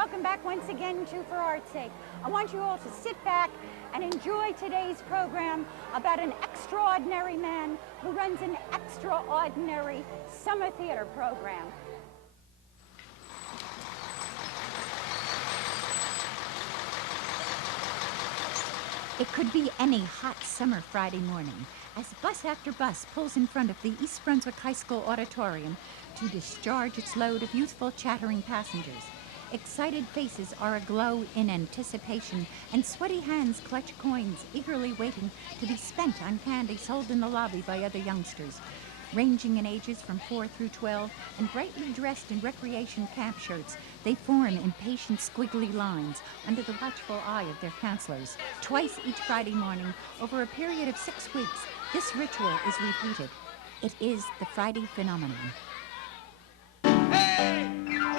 welcome back once again to For Art's Sake. I want you all to sit back and enjoy today's program about an extraordinary man who runs an extraordinary summer theater program. It could be any hot summer Friday morning as bus after bus pulls in front of the East Brunswick High School auditorium to discharge its load of youthful, chattering passengers. Excited faces are aglow in anticipation, and sweaty hands clutch coins, eagerly waiting to be spent on candy sold in the lobby by other youngsters. Ranging in ages from 4 through 12 and brightly dressed in recreation camp shirts, they form impatient, squiggly lines under the watchful eye of their counselors. Twice each Friday morning, over a period of 6 weeks, this ritual is repeated. It is the Friday phenomenon. Hey,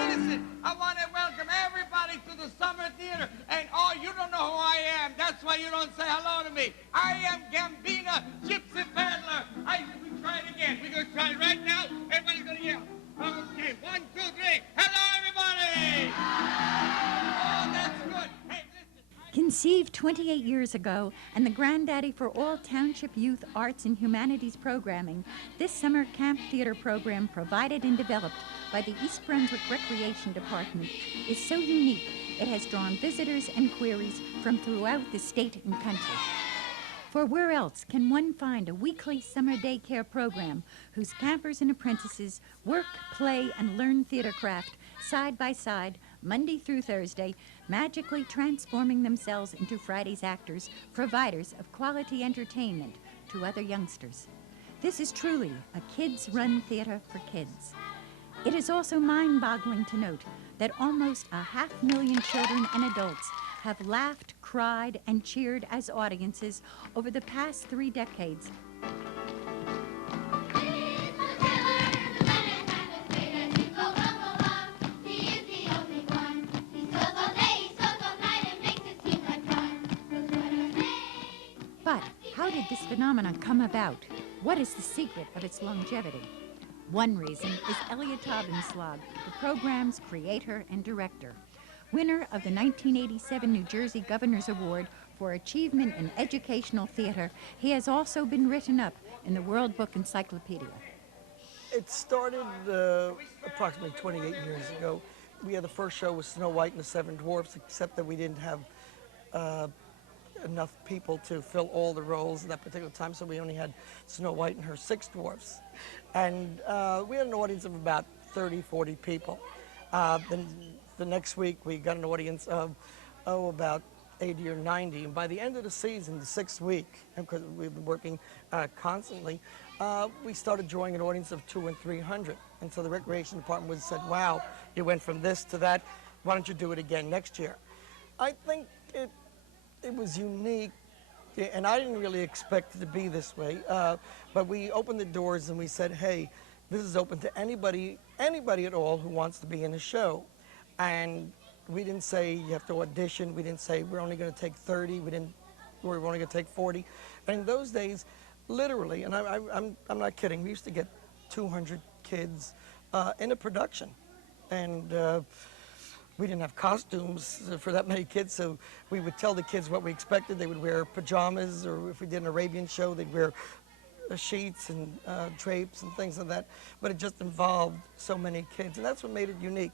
listen, I want to welcome everybody to the summer theater. And oh, you don't know who I am. That's why you don't say hello to me. I am Gambina, Gypsy Peddler. We try it again. We're going to try it right now. Everybody's going to yell. Okay, 1, 2, 3. Hello, everybody. Oh, that's good. Hey, listen. Conceived 28 years ago and the granddaddy for all township youth arts and humanities programming, this summer camp theater program provided and developed by the East Brunswick Recreation Department is so unique it has drawn visitors and queries from throughout the state and country. For where else can one find a weekly summer daycare program whose campers and apprentices work, play, and learn theater craft side by side, Monday through Thursday, magically transforming themselves into Friday's actors, providers of quality entertainment to other youngsters. This is truly a kids-run theater for kids. It is also mind-boggling to note that almost 500,000 children and adults have laughed, cried, and cheered as audiences over the past 3 decades. But how did this phenomenon come about? What is the secret of its longevity? One reason is Elliot Taubenslag, the program's creator and director. Winner of the 1987 New Jersey Governor's Award for Achievement in Educational Theater, he has also been written up in the World Book Encyclopedia. It started approximately 28 years ago. We had the first show with Snow White and the Seven Dwarfs, except that we didn't have enough people to fill all the roles at that particular time, so we only had Snow White and her 6 dwarfs. And we had an audience of about 30, 40 people. Then the next week we got an audience of about 80 or 90, and by the end of the season, the 6th week, and because we've been working constantly, we started drawing an audience of 200 and 300. And so the recreation department said, wow, you went from this to that, why don't you do it again next year? I think it was unique, and I didn't really expect it to be this way, but we opened the doors and we said, hey, this is open to anybody at all who wants to be in a show. And we didn't say you have to audition. We didn't say we're only going to take 30. We were only going to take 40. And in those days, literally, and I'm not kidding, we used to get 200 kids in a production. And we didn't have costumes for that many kids, so we would tell the kids what we expected. They would wear pajamas, or if we did an Arabian show, they'd wear sheets and drapes and things like that. But it just involved so many kids, and that's what made it unique.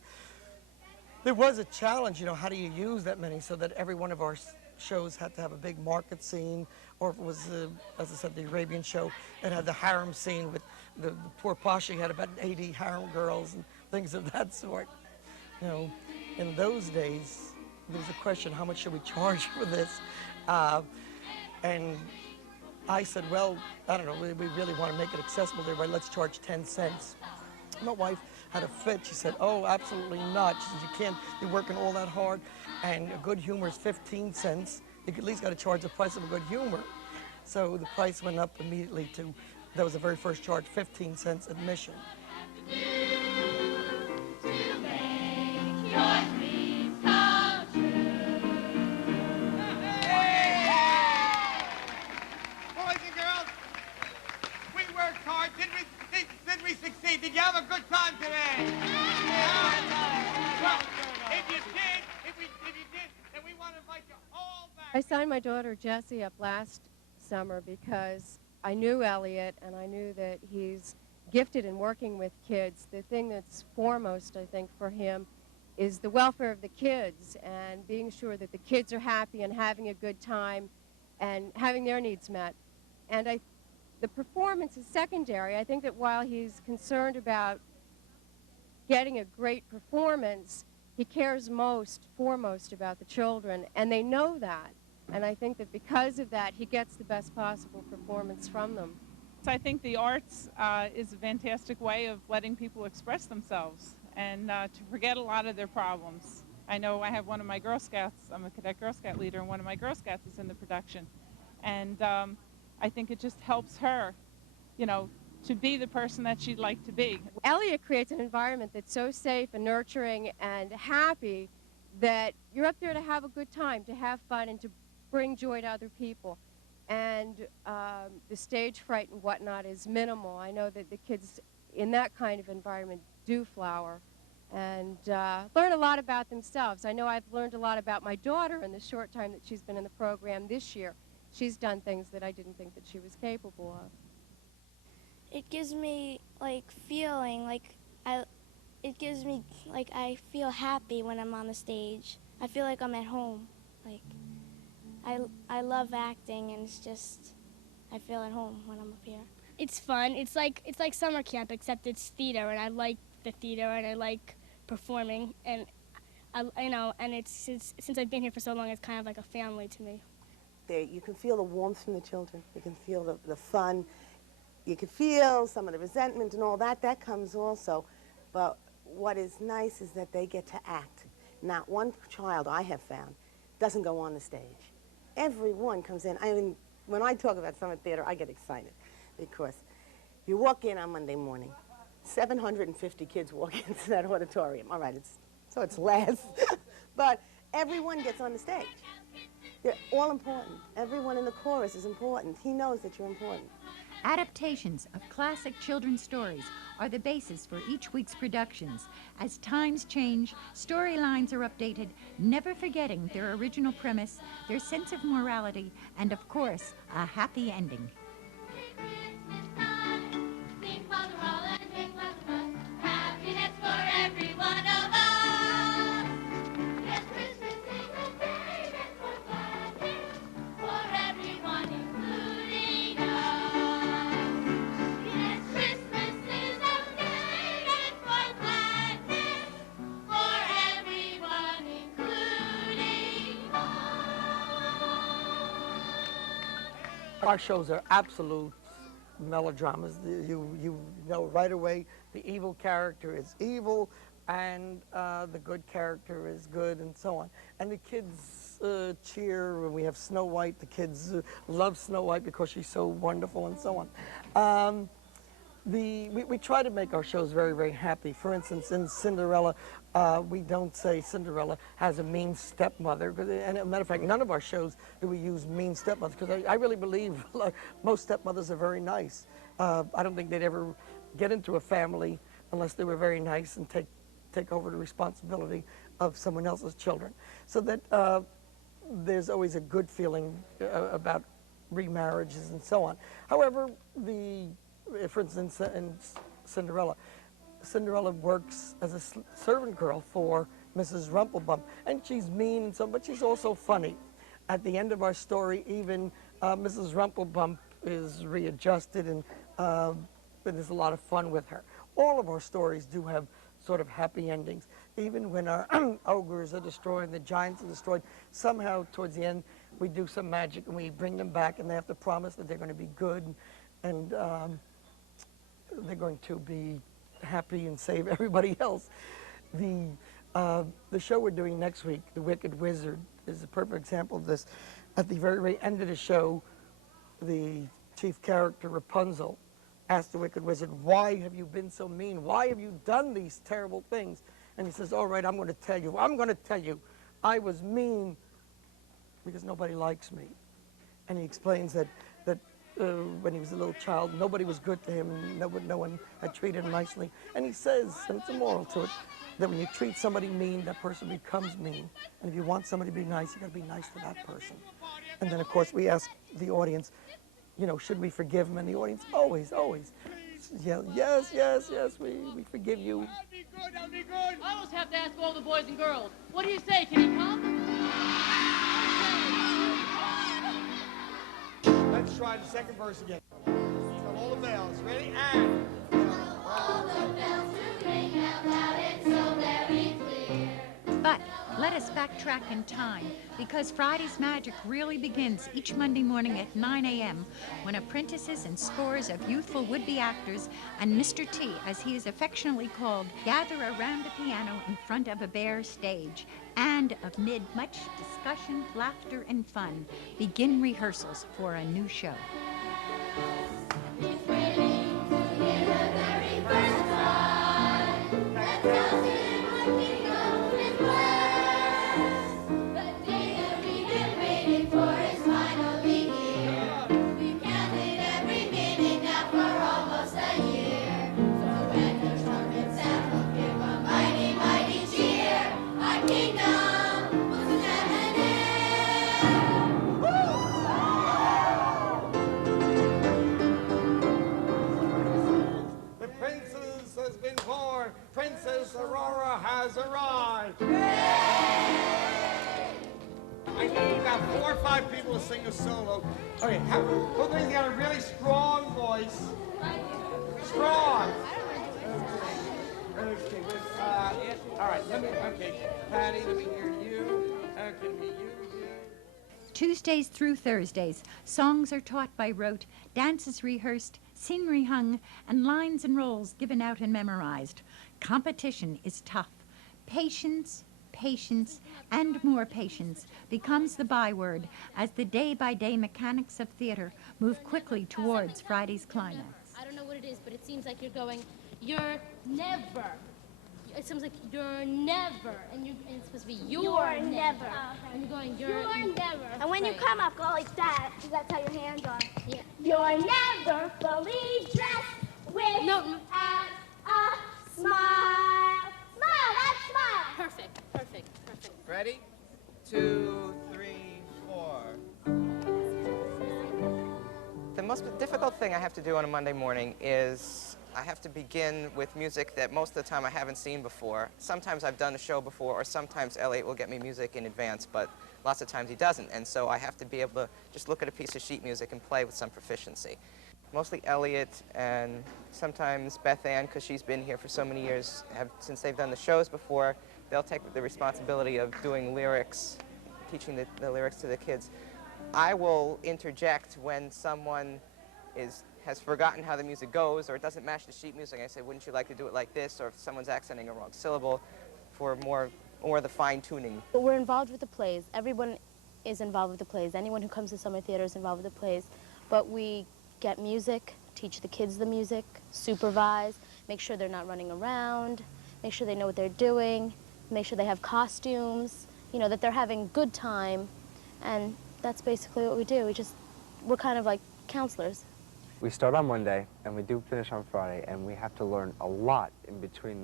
There was a challenge, how do you use that many so that every one of our shows had to have a big market scene, or if it was, as I said, the Arabian show, it had the harem scene with the poor Pasha had about 80 harem girls and things of that sort. In those days, there was a question, how much should we charge for this? And I said, well, I don't know, we really want to make it accessible to everybody, let's charge 10 cents. My wife had a fit. She said, oh, absolutely not. She said, you can't, you're working all that hard, and a good humor is 15 cents. You at least got to charge the price of a good humor. So the price went up immediately to, that was the very first charge, 15 cents admission. Did we succeed? Did you have a good time today? Well, if you did, I signed my daughter Jessie up last summer because I knew Elliot and I knew that he's gifted in working with kids. The thing that's foremost, I think, for him is the welfare of the kids and being sure that the kids are happy and having a good time and having their needs met. And the performance is secondary. I think that while he's concerned about getting a great performance, he cares foremost about the children, and they know that. And I think that because of that, he gets the best possible performance from them. I think the arts is a fantastic way of letting people express themselves and to forget a lot of their problems. I know I have one of my Girl Scouts, I'm a Cadet Girl Scout leader, and one of my Girl Scouts is in the production. And I think it just helps her, to be the person that she'd like to be. Elliot creates an environment that's so safe and nurturing and happy that you're up there to have a good time, to have fun, and to bring joy to other people. And the stage fright and whatnot is minimal. I know that the kids in that kind of environment do flower and learn a lot about themselves. I know I've learned a lot about my daughter in the short time that she's been in the program this year. She's done things that I didn't think that she was capable of. It gives me feeling I feel happy when I'm on the stage. I feel like I'm at home. I love acting, and it's just I feel at home when I'm up here. It's fun. It's like summer camp, except it's theater, and I like the theater, and I like performing, and and since I've been here for so long, it's kind of like a family to me. You can feel the warmth from the children. You can feel the fun. You can feel some of the resentment and all that. That comes also. But what is nice is that they get to act. Not one child I have found doesn't go on the stage. Everyone comes in. I mean, when I talk about summer theater, I get excited because you walk in on Monday morning, 750 kids walk into that auditorium. All right, it's less, but everyone gets on the stage. They're all important. Everyone in the chorus is important. He knows that you're important. Adaptations of classic children's stories are the basis for each week's productions. As times change, storylines are updated, never forgetting their original premise, their sense of morality, and of course, a happy ending. Our shows are absolute melodramas. You know right away the evil character is evil and the good character is good, and so on. And the kids cheer when we have Snow White. The kids love Snow White because she's so wonderful, and so on. We try to make our shows very, very happy. For instance, in Cinderella, we don't say Cinderella has a mean stepmother. And as a matter of fact, none of our shows do we use mean stepmothers, because I really believe most stepmothers are very nice. I don't think they'd ever get into a family unless they were very nice and take over the responsibility of someone else's children. So that there's always a good feeling about remarriages and so on. However, for instance, in Cinderella works as a servant girl for Mrs. Rumplebump, and she's mean and so, but she's also funny. At the end of our story, even Mrs. Rumplebump is readjusted, and there's a lot of fun with her. All of our stories do have sort of happy endings. Even when our ogres are destroyed, the giants are destroyed, somehow towards the end we do some magic and we bring them back, and they have to promise that they're going to be good, and they're going to be happy and save everybody else. The show we're doing next week, The Wicked Wizard, is a perfect example of this. At the very, very end of the show, the chief character, Rapunzel, asked the Wicked Wizard, "Why have you been so mean? Why have you done these terrible things?" And he says, "All right, I'm going to tell you. I'm going to tell you. I was mean because nobody likes me." And he explains that when he was a little child. Nobody was good to him. No one had treated him nicely. And he says, and it's a moral to it, that when you treat somebody mean, that person becomes mean. And if you want somebody to be nice, you got to be nice to that person. And then, of course, we ask the audience, you know, should we forgive him? And the audience always yell, yes, yes, yes, we forgive you. I'll be good, I'll be good. I always have to ask all the boys and girls, what do you say, can he come? Let's try the second verse again. Tell all the bells. Ready? And. All the bells do ring out loud, it's so very clear. But let us backtrack in time, because Friday's magic really begins each Monday morning at 9 a.m. when apprentices and scores of youthful would-be actors and Mr. T, as he is affectionately called, gather around a piano in front of a bare stage and, amid much discussion, laughter, and fun, begin rehearsals for a new show. It's waiting to hear the very first cry that tells him what kingdom is blessed. The day that we've been waiting for is finally here. We've counted every minute now for almost a year. So when the trumpet sound, we'll give a mighty, mighty cheer. Our kingdom will soon have an end. The princess has been born. Princess Aurora has arrived. I need about 4 or 5 people to sing a solo. Okay, who's got a really strong voice? Strong. Okay, all right, okay, Patty, let me hear you. Okay, let me hear you. Tuesdays through Thursdays, songs are taught by rote, dances rehearsed, scenery hung, and lines and roles given out and memorized. Competition is tough. Patience, patience, and more patience becomes the byword as the day-by-day mechanics of theater move quickly towards Friday's climax. I don't know what it is, but it seems like you're never. It seems like you're never, and it's supposed to be you're never. And you're going, you're never. And when you come up, go like that, because that's how your hands are. Yeah. You're never fully dressed without a smile. Smile, that's smile. Perfect. Ready? 2, 3, 4. The most difficult thing I have to do on a Monday morning is I have to begin with music that most of the time I haven't seen before. Sometimes I've done a show before, or sometimes Elliot will get me music in advance, but lots of times he doesn't. And so I have to be able to just look at a piece of sheet music and play with some proficiency. Mostly Elliot and sometimes Beth Ann, because she's been here for so many years, since they've done the shows before, they'll take the responsibility of doing lyrics, teaching the lyrics to the kids. I will interject when someone has forgotten how the music goes, or it doesn't match the sheet music. I say, wouldn't you like to do it like this? Or if someone's accenting a wrong syllable, for more the fine-tuning. But we're involved with the plays. Everyone is involved with the plays. Anyone who comes to summer theater is involved with the plays. But we get music, teach the kids the music, supervise, make sure they're not running around, make sure they know what they're doing, make sure they have costumes, you know, that they're having good time. And that's basically what we do. We're kind of like counselors. We start on Monday, and we do finish on Friday, and we have to learn a lot in between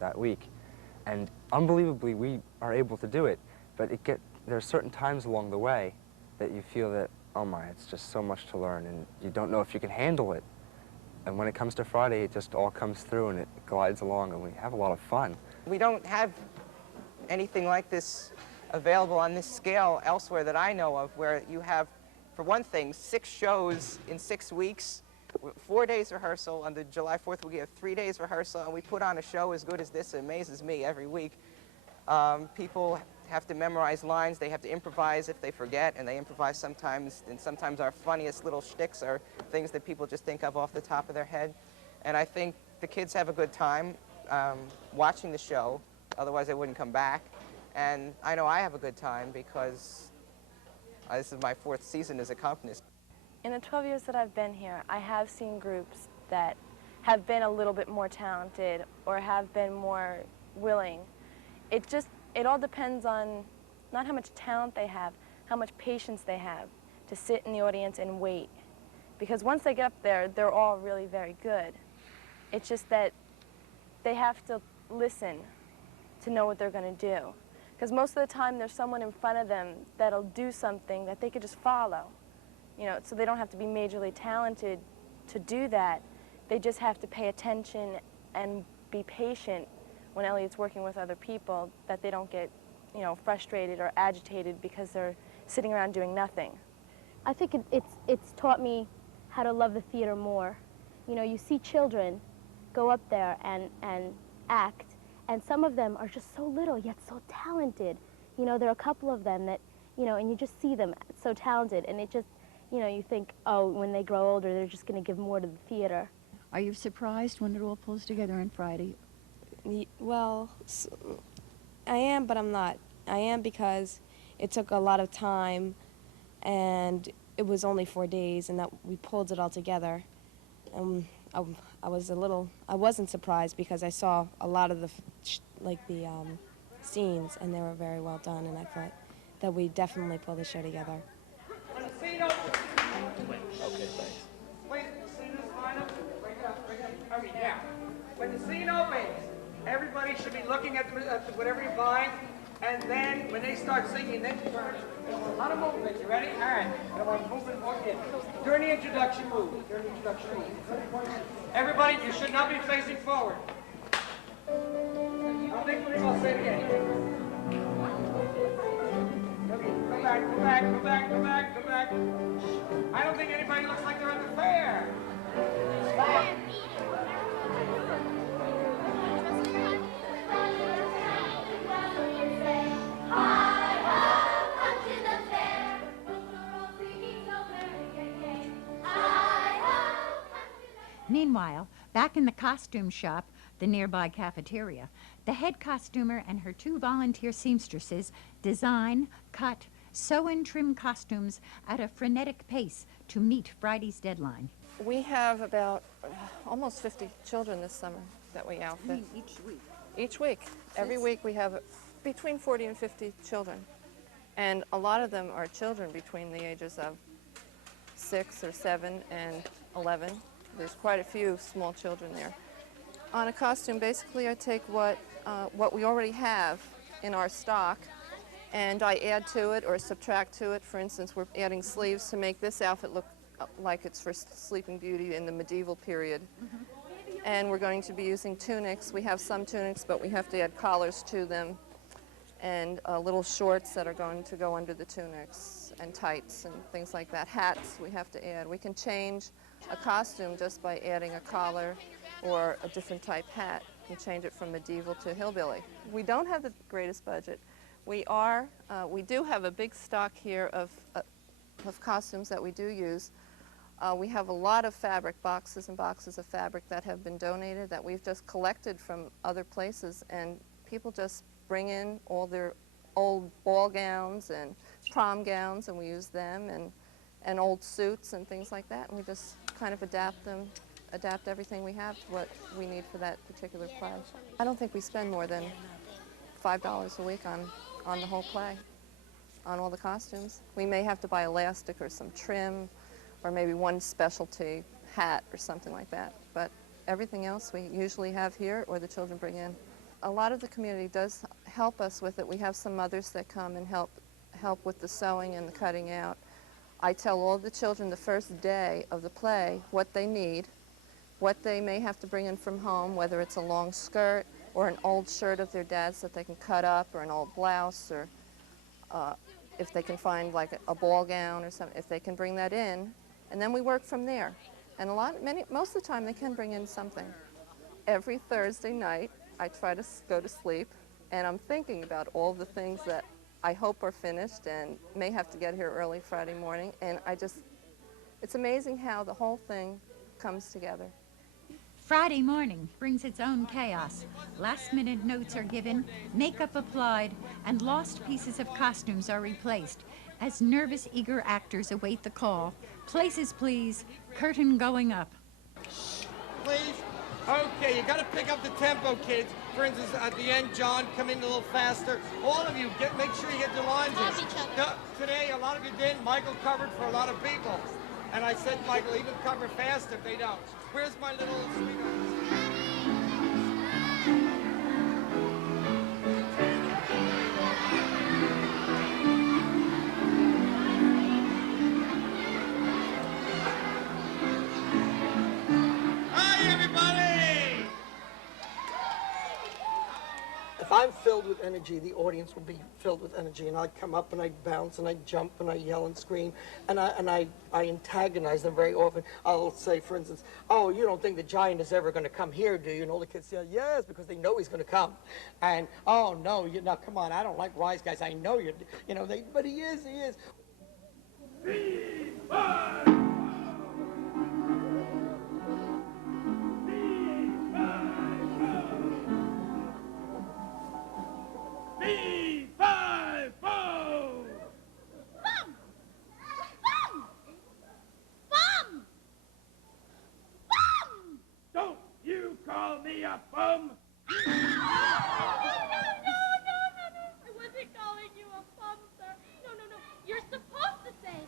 that week. And unbelievably, we are able to do it, but there are certain times along the way that you feel that, oh my, it's just so much to learn, and you don't know if you can handle it. And when it comes to Friday, it just all comes through, and it glides along, and we have a lot of fun. We don't have anything like this available on this scale elsewhere that I know of, where you have, for one thing, 6 shows in 6 weeks, 4 days rehearsal. On the July 4th, we have 3 days rehearsal, and we put on a show as good as this. It amazes me every week. People have to memorize lines. They have to improvise if they forget, and they improvise sometimes. And sometimes our funniest little shticks are things that people just think of off the top of their head. And I think the kids have a good time watching the show. Otherwise, they wouldn't come back. And I know I have a good time because this is my 4th season as a accompanist. In the 12 years that I've been here, I have seen groups that have been a little bit more talented or have been more willing. It all depends on not how much talent they have, how much patience they have. to sit in the audience and wait. Because once they get up there, they're all really very good. It's just that they have to listen to know what they're going to do. Because most of the time there's someone in front of them that'll do something that they could just follow. You know, so they don't have to be majorly talented to do that. They just have to pay attention and be patient when Elliot's working with other people, that they don't get, you know, frustrated or agitated because they're sitting around doing nothing. I think it's taught me how to love the theater more. You know, you see children go up there and act, and some of them are just so little yet so talented. You know, there are a couple of them that, you know, and you just see them so talented, and it just, you know, you think, oh, when they grow older, they're just going to give more to the theater. Are you surprised when it all pulls together on Friday? Well, I am, but I'm not. I am because it took a lot of time, and it was only 4 days, and that we pulled it all together. I wasn't surprised because I saw a lot of the scenes, and they were very well done, and I thought that we definitely pulled the show together. When the scene opens. Okay, thanks. Wait, see this lineup? Break it up. I mean, yeah. When the scene opens, everybody should be looking at whatever you're buying, and then when they start singing, then you turn. There's a lot of movement. You ready? All right. I want movement more in. During the introduction move. Everybody, you should not be facing forward. I'll make believe I'll say it again. Go back. I don't think anybody looks like they're at the fair. Meanwhile, back in the costume shop, the nearby cafeteria, the head costumer and her 2 volunteer seamstresses design, cut, sew and trim costumes at a frenetic pace to meet Friday's deadline. We have about almost 50 children this summer that we outfit. Each week? Each week. Every week we have between 40 and 50 children. And a lot of them are children between the ages of 6 or 7 and 11. There's quite a few small children there. On a costume, basically I take what we already have in our stock, and I add to it or subtract to it. For instance, we're adding sleeves to make this outfit look like it's for Sleeping Beauty in the medieval period. And we're going to be using tunics. We have some tunics, but we have to add collars to them, and little shorts that are going to go under the tunics, and tights and things like that. Hats we have to add. We can change a costume just by adding a collar or a different type hat. You can change it from medieval to hillbilly. We don't have the greatest budget. We do have a big stock here of costumes that we do use. We have a lot of fabric, boxes and boxes of fabric that have been donated that we've just collected from other places, and people just bring in all their old ball gowns and prom gowns, and we use them, and old suits and things like that, and we just kind of adapt everything we have to what we need for that particular play. I don't think we spend more than $5 a week on the whole play, on all the costumes. We may have to buy elastic or some trim, or maybe one specialty hat or something like that, but everything else we usually have here or the children bring in. A lot of the community does help us with it. We have some mothers that come and help with the sewing and the cutting out. I tell all the children the first day of the play what they need, what they may have to bring in from home, whether it's a long skirt or an old shirt of their dad's that they can cut up, or an old blouse, or if they can find like a ball gown or something, if they can bring that in, and then we work from there. And most of the time they can bring in something. Every Thursday night I try to go to sleep, and I'm thinking about all the things that I hope are finished and may have to get here early Friday morning, and it's amazing how the whole thing comes together. Friday morning brings its own chaos. Last-minute notes are given, makeup applied, and lost pieces of costumes are replaced as nervous, eager actors await the call. Places, please. Curtain going up. Please. Okay, you got to pick up the tempo, kids. For instance, at the end, John, come in a little faster. All of you, make sure you get your lines in. Today, a lot of you didn't. Michael covered for a lot of people. And I said, Michael, even cover fast if they don't. Where's my little sweetheart? If I'm filled with energy, the audience will be filled with energy, and I'd come up and I'd bounce and I'd jump and I'd yell and scream, and I antagonize them very often. I'll say, for instance, "Oh, you don't think the giant is ever going to come here, do you?" And all the kids say, "Yes," because they know he's going to come. And, "Oh no, now come on, I don't like wise guys. I know but he is. Don't you call me a bum? I wasn't calling you a bum, sir. No. You're supposed to say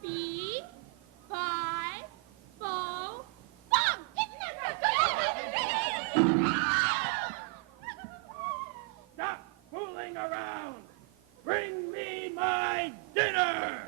B, Fi, Bo, Bum. Stop fooling around. Bring me my dinner.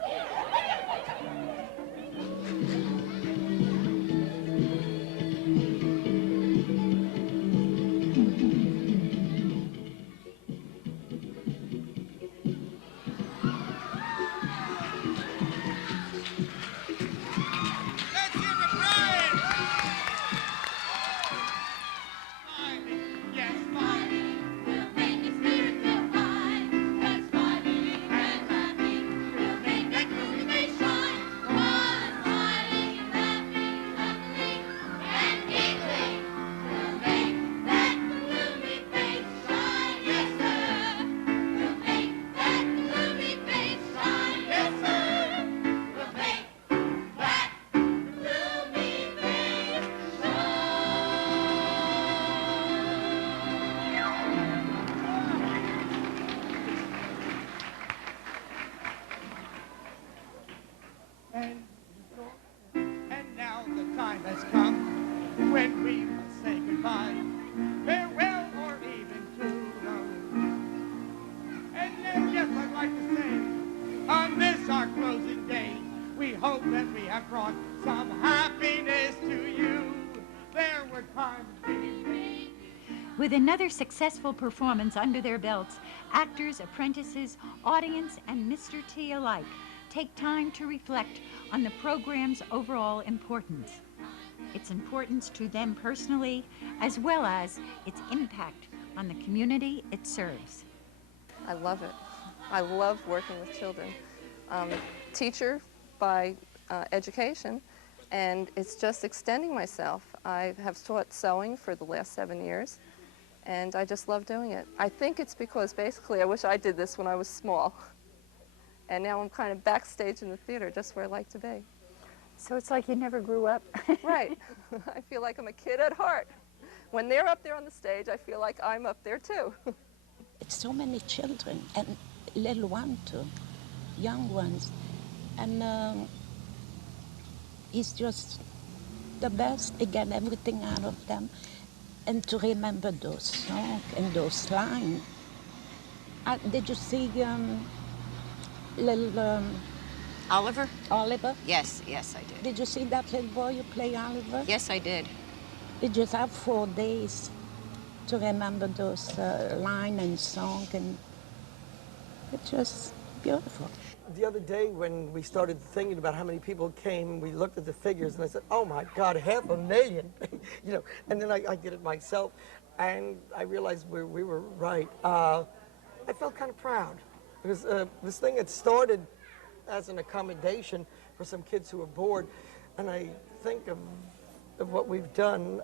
And now the time has come when we must say goodbye, farewell, or even toodaloo. And then, yes, I'd like to say, on this our closing day, we hope that we have brought some happiness to you. There were times we... With another successful performance under their belts, actors, apprentices, audience, and Mr. T alike take time to reflect on the program's overall importance, its importance to them personally, as well as its impact on the community it serves. I love it. I love working with children. Teacher by education, and it's just extending myself. I have taught sewing for the last 7 years, and I just love doing it. I think it's because basically I wish I did this when I was small. And now I'm kind of backstage in the theater, just where I like to be. So it's like you never grew up. Right. I feel like I'm a kid at heart. When they're up there on the stage, I feel like I'm up there too. It's so many children, and little ones too, young ones. And it's just the best to get everything out of them and to remember those songs and those lines. Did you see little... Oliver? Oliver? Yes, I did. Did you see that little boy who played Oliver? Yes, I did. We just have 4 days to remember those lines and songs, and it's just beautiful. The other day when we started thinking about how many people came, we looked at the figures and I said, "Oh my God, 500,000!" And then I did it myself, and I realized we were right. I felt kind of proud because this thing had started as an accommodation for some kids who were bored, and I think of what we've done.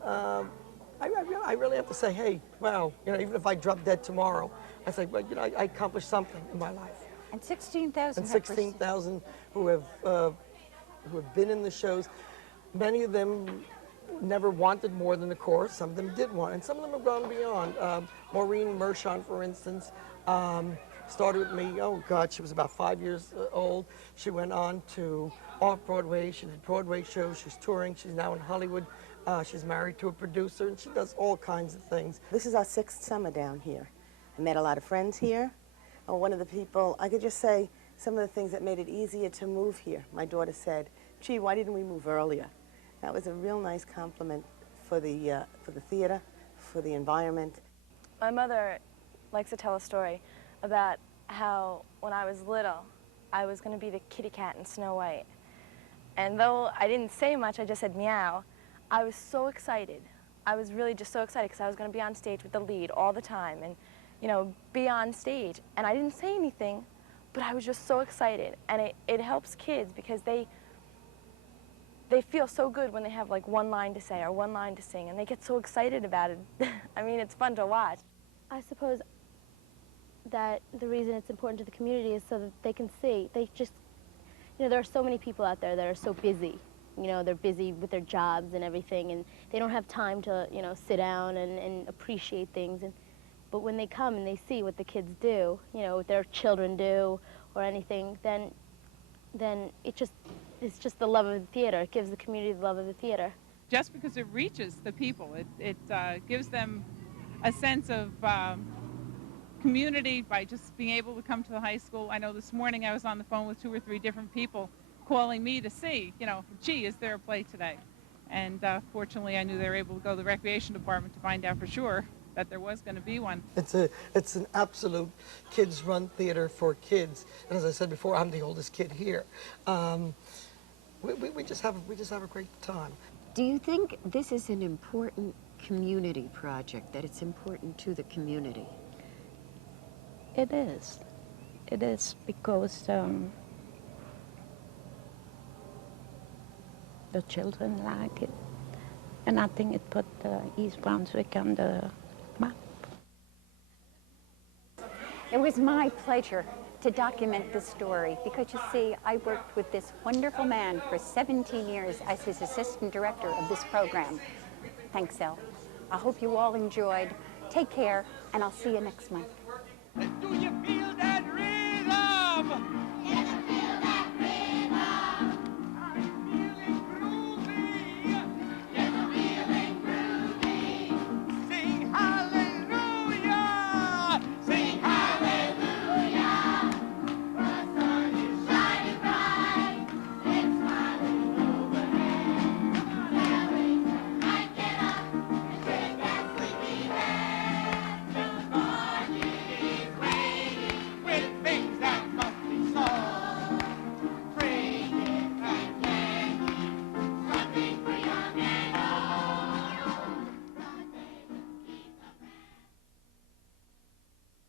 I really have to say, hey, wow, even if I drop dead tomorrow, I say, well, I accomplished something in my life. And 16,000. And 16,000 who have been in the shows. Many of them never wanted more than the chorus. Some of them did want, and some of them have gone beyond. Maureen Mershon, for instance, started with me, oh God, she was about 5 years old. She went on to off-Broadway. She did Broadway shows. She's touring. She's now in Hollywood. She's married to a producer, and she does all kinds of things. This is our 6th summer down here. I met a lot of friends here. One of the people, I could just say some of the things that made it easier to move here. My daughter said, gee, why didn't we move earlier? That was a real nice compliment for the theater, for the environment. My mother likes to tell a story about how when I was little, I was going to be the kitty cat in Snow White. And though I didn't say much, I just said meow, I was so excited. I was really just so excited because I was going to be on stage with the lead all the time and, you know, be on stage. And I didn't say anything, but I was just so excited. And it helps kids because they feel so good when they have like one line to say or one line to sing, and they get so excited about it. I mean, it's fun to watch. I suppose that the reason it's important to the community is so that they can see. They just, you know, there are so many people out there that are so busy. You know, they're busy with their jobs and everything, and they don't have time to, you know, sit down and appreciate things. But when they come and they see what the kids do, you know, what their children do or anything, then it's just the love of the theater. It gives the community the love of the theater. Just because it reaches the people, it gives them a sense of community by just being able to come to the high school. I know this morning I was on the phone with 2 or 3 different people calling me to see, you know, gee, is there a play today? And fortunately, I knew they were able to go to the recreation department to find out for sure that there was going to be one. It's an absolute kids-run theater for kids. And as I said before, I'm the oldest kid here. We just have a great time. Do you think this is an important community project, that it's important to the community? It is. It is because the children like it. And I think it put East Brunswick on the map. It was my pleasure to document this story because, you see, I worked with this wonderful man for 17 years as his assistant director of this program. Thanks, Elle. I hope you all enjoyed. Take care, and I'll see you next month.